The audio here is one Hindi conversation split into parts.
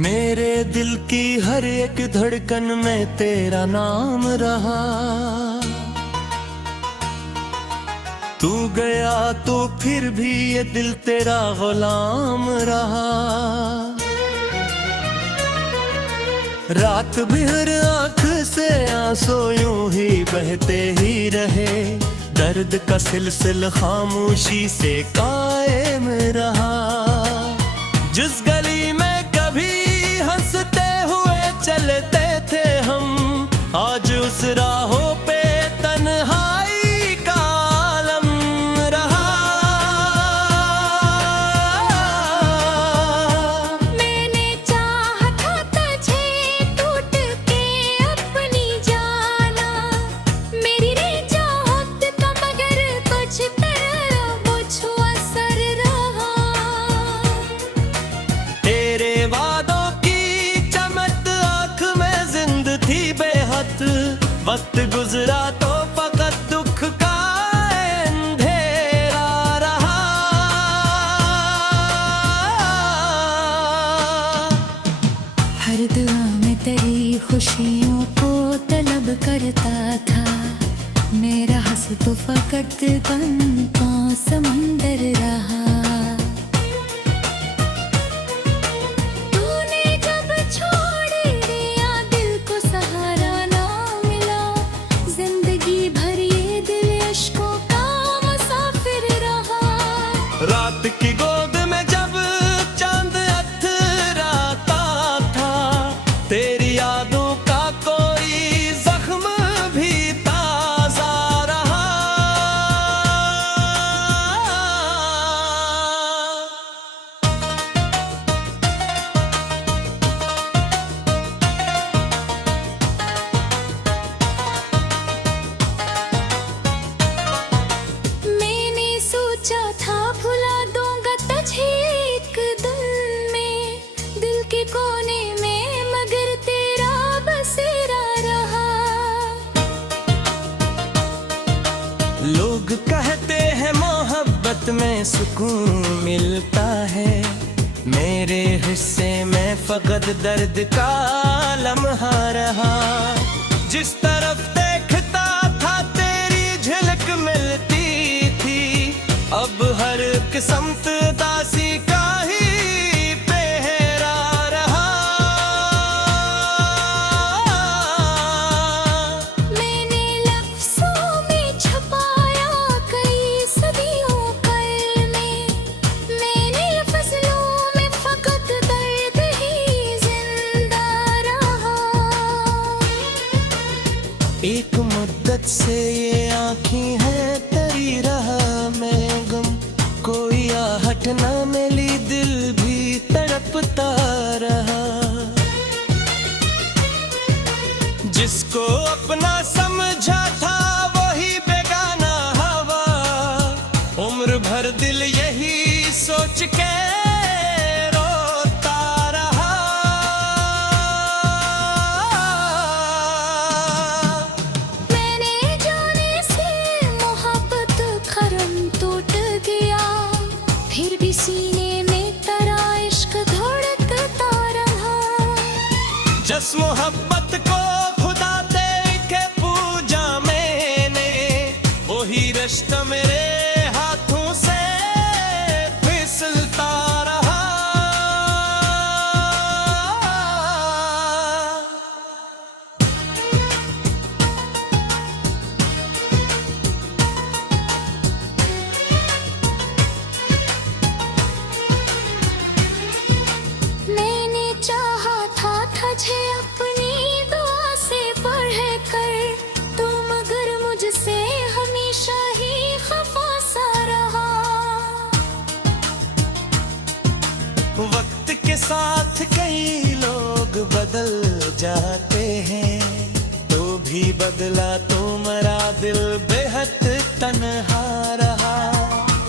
मेरे दिल की हर एक धड़कन में तेरा नाम रहा। तू गया तो फिर भी ये दिल तेरा गुलाम रहा। रात भर आँख से आंसू यूं ही बहते ही रहे। दर्द का सिलसिला खामोशी से कायम रहा। जिस गली में कभी हंसते हुए चलते थे हम, आज उस राहों पे तन्हाई का आलम रहा। मैंने चाहा था तुझे टूट के अपनी जाना, मेरी रे चाहत का मगर कुछ तेरा मुझ असर रहा। तेरे वादों की चमक आँख में जिंद थी बेहद। वक्त गुजरा तो फकत दुख का अंधेरा रहा। हर दुआ में तेरी खुशियों को तलब करता था। मेरा हंस तो फकत गम का समंदर रहा। तूने जब छोड़ दिया दिल को सहारा ना मिला, जिंदगी भर ये दिल इश्कों का मुसाफिर रहा। रात की गोद में जब चांद अथराता था, तेरी यादों का कोई जख्म भी ताजा रहा। मैंने सोचा था भुला दूंगा तुझे एक दिन में, दिल के कोने में मगर तेरा बसेरा रहा। लोग कहते हैं मोहब्बत में सुकून मिलता है। मेरे हिस्से में फकत दर्द का लम्हा रहा। जिस तरफ देखता था तेरी झलक मिलती थी, अब हर किस्मत दासी का ही पहरा रहा। मैंने लफ्ज़ों में छुपाया कई सदियों का इल्म, मैंने फसलों में फकत दर्द ही जिंदा रहा। एक मुद्दत से ये आँखें हैं तेरी राह में गम। कोई आहट न मिली दिल भी तड़पता रहा। जिसको अपना समझा था वही बेगाना हवा। उम्र भर दिल यही सोच के रोता रहा। मैंने जाने से मोहब्बत खरम टूट गया, फिर भी सीने में तेरा इश्क धड़कता रहा। जिस मोहब्बत को खुदा दे के पूजा मैंने, वही रिश्ता मेरे हाथों से फिसलता रहा। मैंने चाहा था तुझे अपनी दुआ से पढ़ कर, तू मगर मुझसे हमेशा ही खफा सा रहा। वक्त के साथ कई लोग बदल जाते हैं, तो भी बदला तुम्हारा दिल बेहद तन्हा रहा।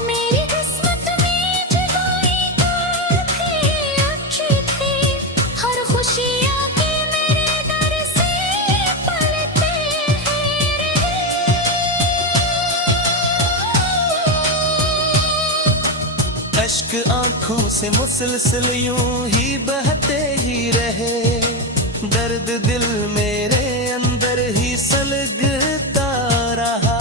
मेरी किस्मत में जुदाई के अच्छे थे, हर खुशी आके मेरे दर से पलते हैं। अश्क आंखों से मुसलसल यूं ही बहते ही रहे, दर्द दिल मेरे अंदर ही सलगता रहा।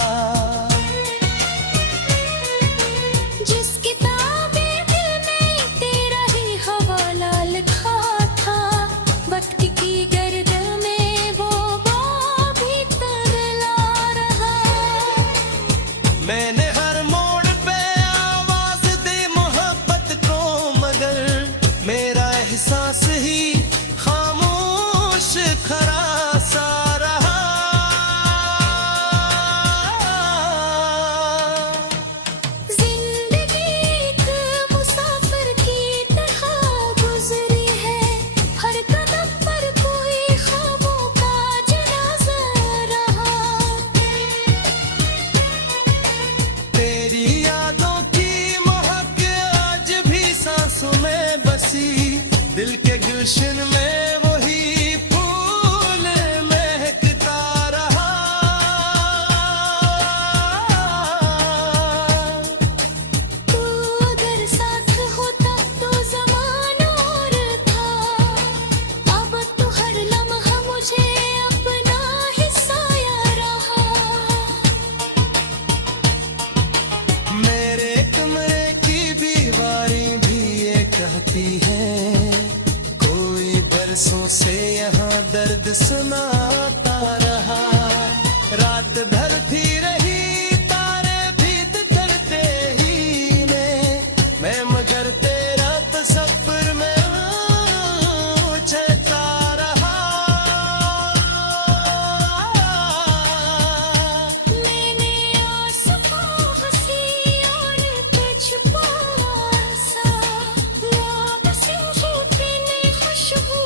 जिस किताबे दिल में तेरा ही हवाला लिखा था, वक्त की गर्द में वो भी तगला रहा। मैंने हर मोड़ पे आवाज दी मोहब्बत को, मगर मेरा एहसास ही खामोश खरा सा रहा। जिंदगी एक मुसाफिर की तरह गुजरी है, हर कदम पर कोई ख्वाबों का जनाजा रहा। तेरी यादों की महक आज भी सांसों में बसी, दिल के गुलशन में वही फूल महकता रहा। तू अगर साथ होता तो ज़माना और था, अब तो हर लम्हा मुझे अपना हिस्सा रहा। मेरे कमरे की दीवारें भी ये कहती है, कोई बरसों से यहाँ दर्द सुनाता रहा। रात भर थी रही तारे भीत करते ही ने, मैं मगर तेरा तसव्वुर में उछलता रहा। मैंने आसमां हंसी और तुझ पासा, वापसी होते ने खुशबू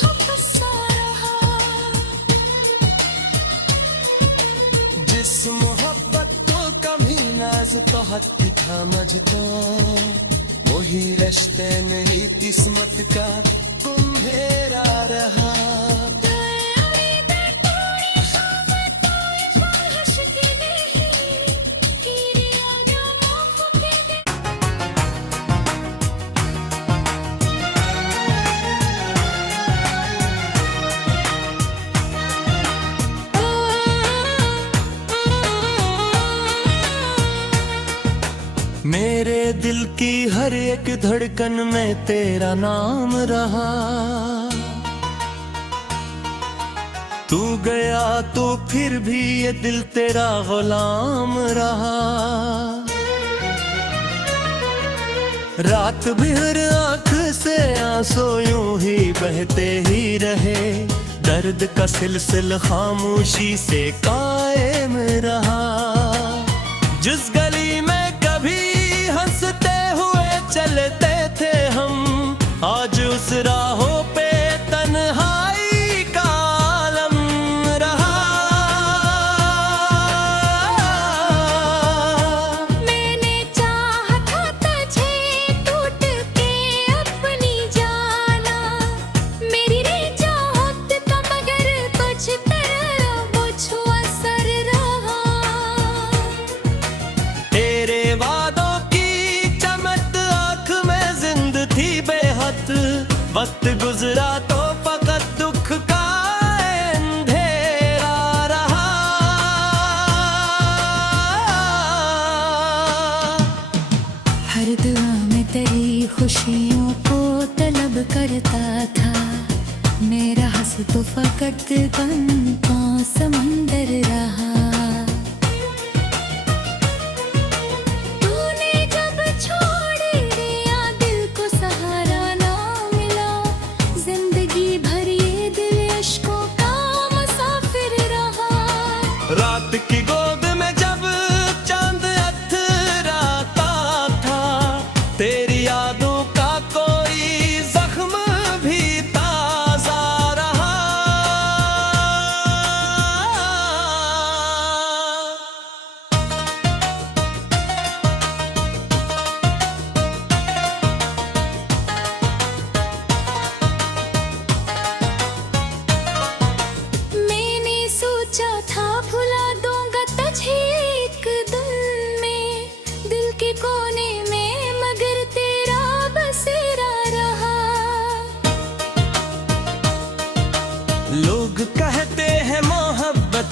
खफसा रहा। जिस मोहब्बत को कभी नाज तो हद था मझता, वही रिश्ते मेरी किस्मत का तुम्हेरा रहा। मेरे दिल की हर एक धड़कन में तेरा नाम रहा। तू गया तो फिर भी ये दिल तेरा गुलाम रहा। रात भर आँख से आंसू यूं ही बहते ही रहे, दर्द का सिलसिला खामोशी से कायम रहा। जिस गली में कभी हंसते हुए चलते थे हम, आज उस राहों पे तन्हाई का आलम रहा। मैंने चाहा था तुझे टूट के अपनी जाना, मेरी रे चाहत का मगर कुछ तरह मुझ असर रहा। तेरे वादों की चमक आँख में जिंद थी बेहद, वक्त गुजरा तो फकत दुख का अंधेरा रहा। हर दुआ में तेरी खुशियों को तलब करता था, मेरा हंस तो फकत गम का समंदर रहा। तूने जब छोड़ दिया दिल को सहारा ना मिला, जिंदगी भर ये दिल अश्कों का मुसाफिर रहा। रात की गोद में जब चांद अथराता था, तेरी यादों का कोई जख्म भी ताजा रहा।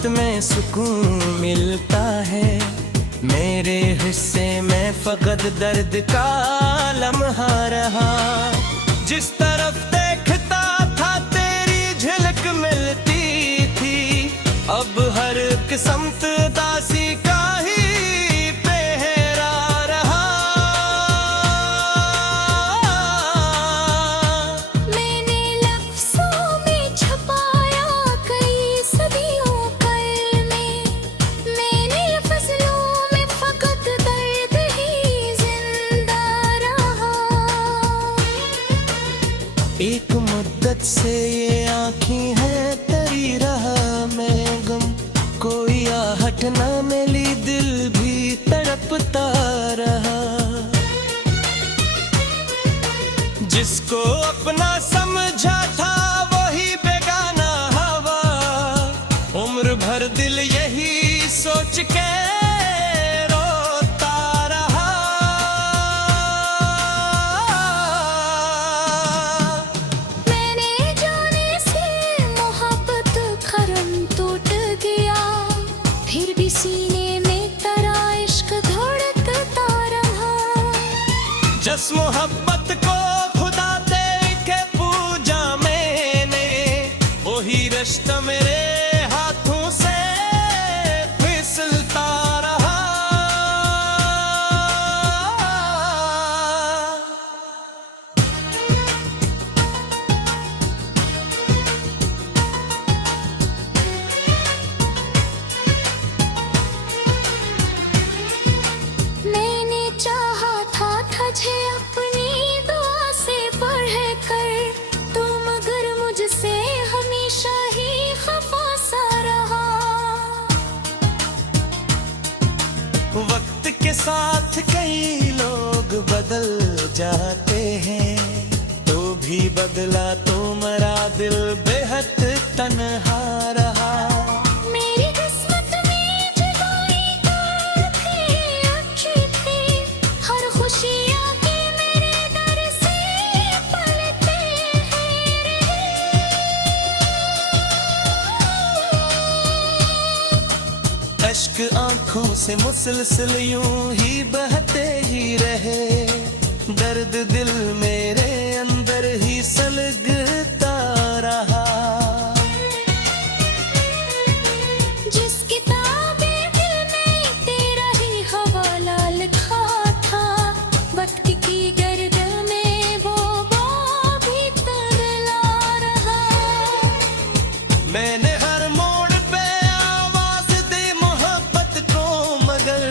में सुकून मिलता है। मेरे हिस्से में फकत दर्द का लम्हा रहा। जिस तरफ देखता था तेरी झलक मिलती थी, अब हर किस्मत दासी का ही पहरा रहा। मैंने लफ्ज़ों में छुपाया कई सदियों कल में, मैंने फसलों में फकत दर्द ही जिंदा रहा। एक मुद्दत से ये आँखें हैं तरी रहा मैं गम, कोई आहट न मिली दिल भी तड़पता रहा। जिसको अपना समझा था वही बेगाना हवा, उम्र भर दिल यही सोच के रोता रहा। मैंने जाने से मोहब्बत खरम टूट गया, फिर भी सीने में तेरा इश्क धड़कता रहा। जिस मोहब्बत को खुदा दे के पूजा मैंने, वही रिश्ता मेरे हाथों से फिसलता रहा। मैंने चाहा था तुझे अपनी दुआ से पढ़ कर, तू मगर मुझसे हमेशा ही खफा सा रहा। वक्त के साथ कई लोग बदल जाते हैं, तो भी बदला तुम्हारा दिल बेहद तन्हा रहा। मेरी किस्मत में जुदाई थे अच्छी थे, हर खुशी आके मेरे दर से पलते हैं। अश्क आंखों से मुसलसल यूं ही बहते ही रहे, दर्द दिल मेरे अंदर ही सलगता रहा। जिस किताबे दिल में तेरा ही हवाला लिखा था, वक्त की गर्द में वो बाब भी तगला रहा। मैंने हर मोड़ पे आवाज दी मोहब्बत को, मगर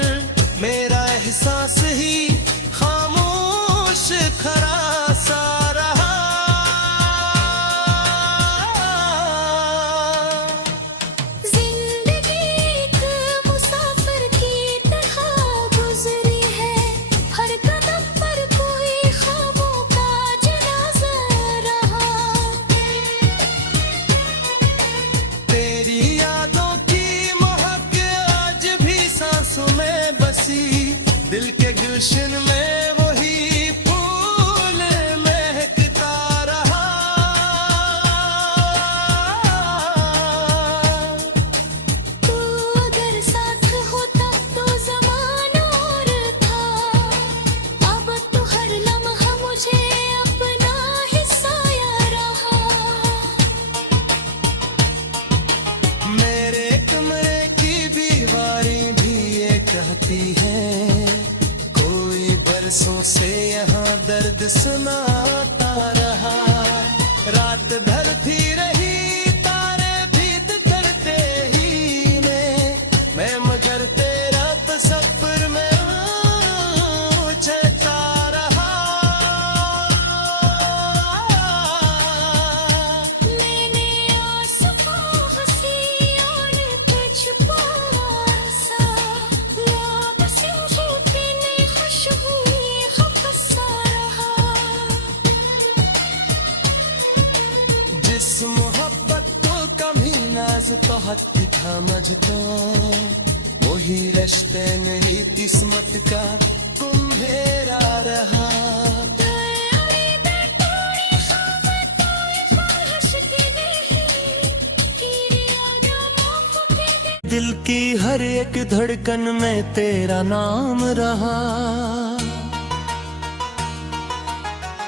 मेरा एहसास ही खामोश खरा सा रहा। जिंदगी एक मुसाफिर की तरह गुजरी है, हर कदम पर कोई ख्वाबों का जनाजा रहा। तेरी यादों की महक आज भी सांसों में बसी, दिल के गुलशन में वही फूल महकता रहा। तू अगर साथ होता तो ज़माना और था, अब तो हर लम्हा मुझे अपना हिस्सा याद रहा। मेरे कमरे की दीवारें भी ये कहती हैं, कोई बरसों से यहाँ दर्द सुनाता रहा। रात ढलती रही तारे भीत करते ही मैं मगर तेरा तसव्वुर में उछलता रहा। मैंने आसमां हंसी और तुझ पर सा, वापसियों की पीने खुशबू खफस सा रहा। जिस मोहब्बत को कभी नाज तो हद था मझता, वही रिश्ते मेरी किस्मत का कुम्हेरा रहा। थोड़ी ख्वाब तोए ख्वाहिश की नहीं, तेरे आगे मौक़ के दिल की हर एक धड़कन में तेरा नाम रहा।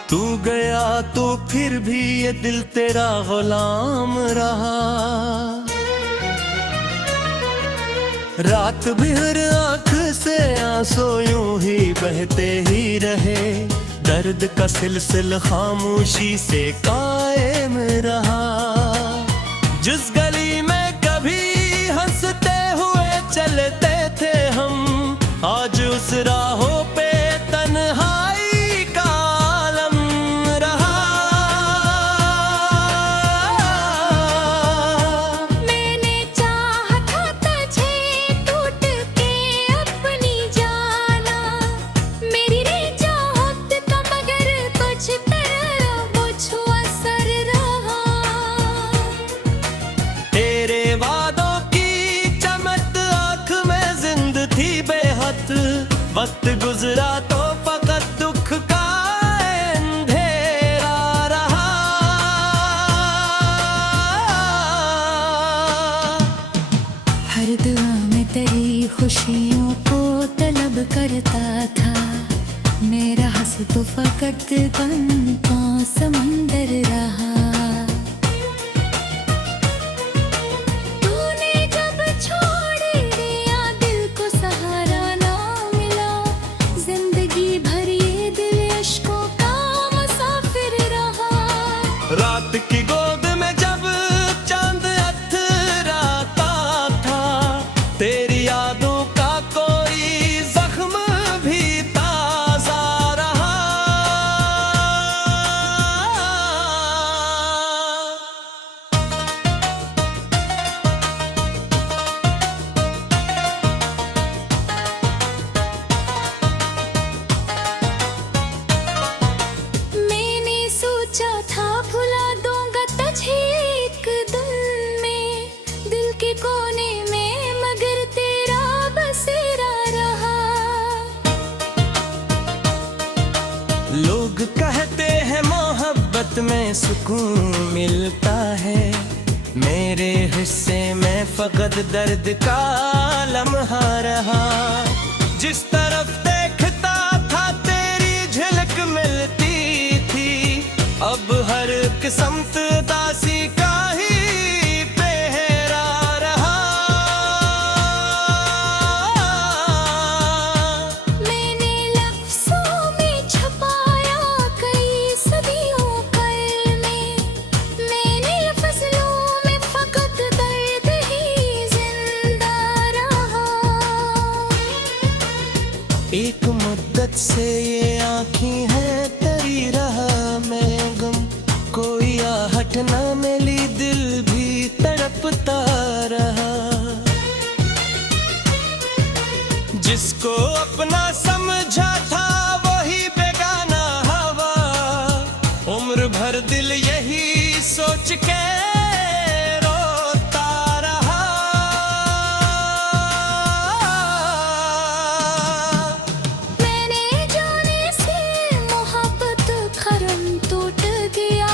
तू गया तो फिर भी ये दिल तेरा गुलाम रहा। रात भर आँख से आंसू यूं ही बहते ही रहे, दर्द का सिलसिला खामोशी से कायम रहा। जिस गली में कभी हंसते हुए चलते थे हम, आज उस राहों पे तन्हाई का आलम रहा। मैंने चाहा था तुझे टूट के अपनी जाना, मेरी रे चाहत का मगर कुछ तरह कुछ असर रहा। तेरे वादों की चमक आँख में जिंद थी बेहद, वक्त गुजरा तो फकत दुख का अंधेरा रहा। हर दुआ में तेरी खुशियों को तलब करता था, मेरा हंस तो फकत गम का समंदर रहा। तूने जब छोड़ दिया दिल को सहारा ना मिला, जिंदगी भर ये दिल इश्कों का मुसाफिर रहा। रात की गोद में जब चांद अथराता था, तेरी यादों का कोई जख्म भी ताजा रहा। मैंने सोचा था भुला दूंगा तुझे एक दिन में, दिल के कोने में मगर तेरा बसेरा रहा। लोग कहते हैं मोहब्बत में सुकून मिलता है, मेरे हिस्से में फकत दर्द का लम्हा रहा। जिस तरफ देखता था तेरी झलक मिलती थी, अब हर किस्मत दासी का ही पहरा रहा। मैंने लफ्ज़ों में छुपाया कई सदियों कल में, मैंने फसलों में फकत दर्द ही जिंदा रहा। एक मुद्दत से ये आँखें हैं तेरी राह में गम, कोई आहट न मिली दिल भी तड़पता रहा। जिसको अपना समझा था वही बेगाना हवा, उम्र भर दिल यही सोच के रोता रहा। मैंने जाने से मोहब्बत खरम टूट गया,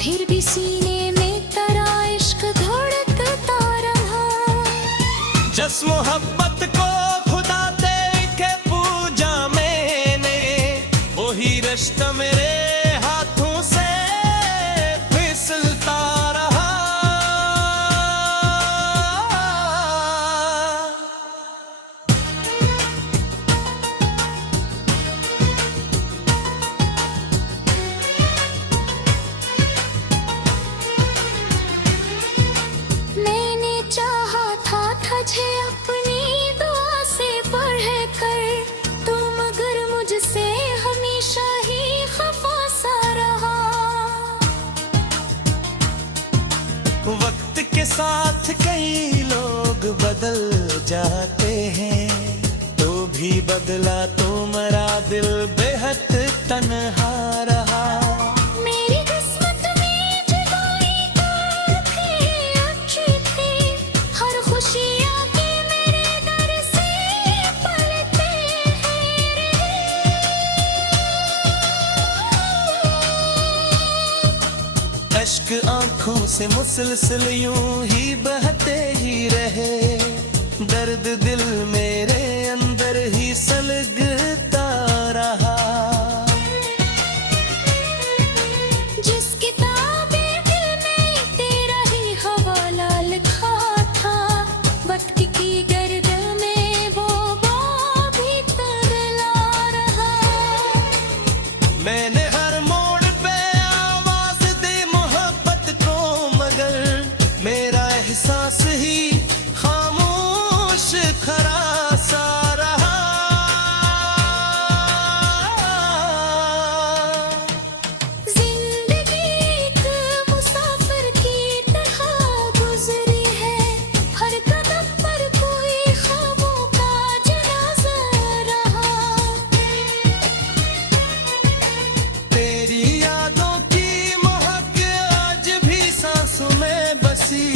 फिर भी सीने में तेरा इश्क धड़कता रहा। जिस मोहब्बत को खुदा दे के पूजा मैंने, वही रिश्ता मेरे हाथों से फिसलता रहा। मैंने चाहा था तुझे अपनी दुआ से पढ़ कर, तू मगर मुझसे हमेशा ही खफा सा रहा। वक्त के साथ कई लोग बदल जाते हैं, तो भी बदला तुम्हारा दिल बेहद तन्हा रहा। मेरी किस्मत में जुदाई का थे अच्छे थे, हर खुशी आके मेरे दर से पलते हैं रे। अश्क आंखों आँखों से मुसलसल यूं ही बहते ही रहे, दर्द दिल मेरे अंदर ही सलगता रहा। जिस किताबे दिल में तेरा ही हवाला लिखा था, वक्त की गर्द में वो भी तगला रहा। मैंने हर मोड़ पे आवाज दी मोहब्बत को, मगर मेरा एहसास ही खामोश खरा सा रहा। जिंदगी एक मुसाफिर की तरह गुजरी है, हर कदम पर कोई ख्वाबों का जनाजा रहा। तेरी यादों की महक आज भी सांसों में बसी,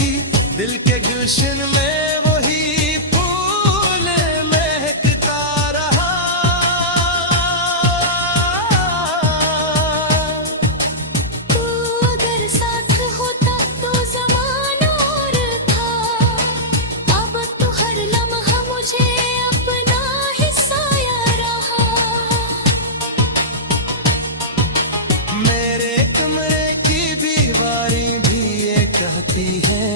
दिल के गुलशन में वही फूल महकता रहा। तू अगर साथ होता तो ज़माना और था, अब तो हर लम्हा मुझे अपना हिस्सा रहा। मेरे कमरे की दीवारें भी ये कहती है,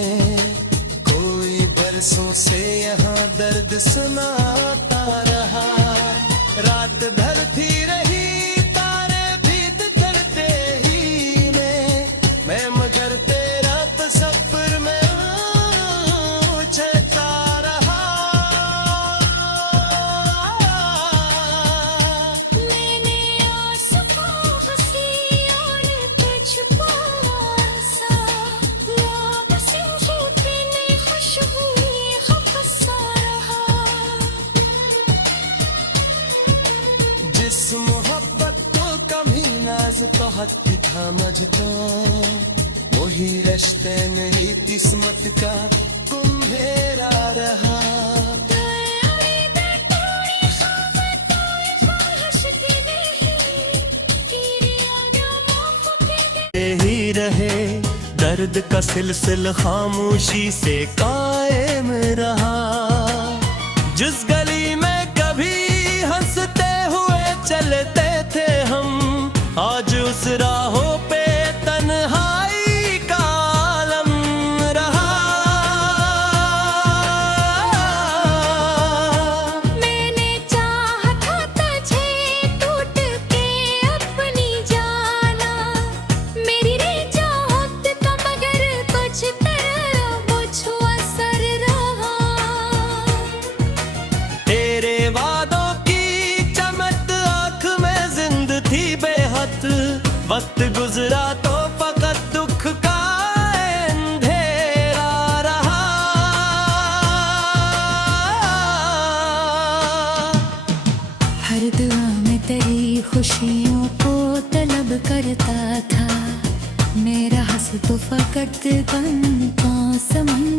कोई बरसों से यहाँ दर्द सुनाता रहा। रात भर थी रही तारे भीत करते ही ने, मैं मगर तेरा तसव्वुर में उछलता रहा। मैंने आंसू हंसी और कुछ पासा, वापसी की नई खुशबू खफसा रहा। जिस मोहब्बत को कभी नाज तो हद था मझको, वही रिश्ते मेरी किस्मत का कुम्हेरा रहा। ही रहे, दर्द का सिलसिला खामोशी से कायम रहा। जिस गली में कभी हंसते हुए चलते थे हम, आज उस राहों पे तन्हाई का आलम रहा। मैंने चाहा था तुझे टूट के अपनी जाना, मेरी रे चाहत का मगर कुछ तरह मुझ असर रहा। तेरे वादों की चमक आँख में जिंद थी बेहद, वक्त गुजरा तो फकत दुख का अंधेरा रहा। हर दुआ में तेरी खुशियों को तलब करता था, मेरा हंस तो फकत गम का समंदर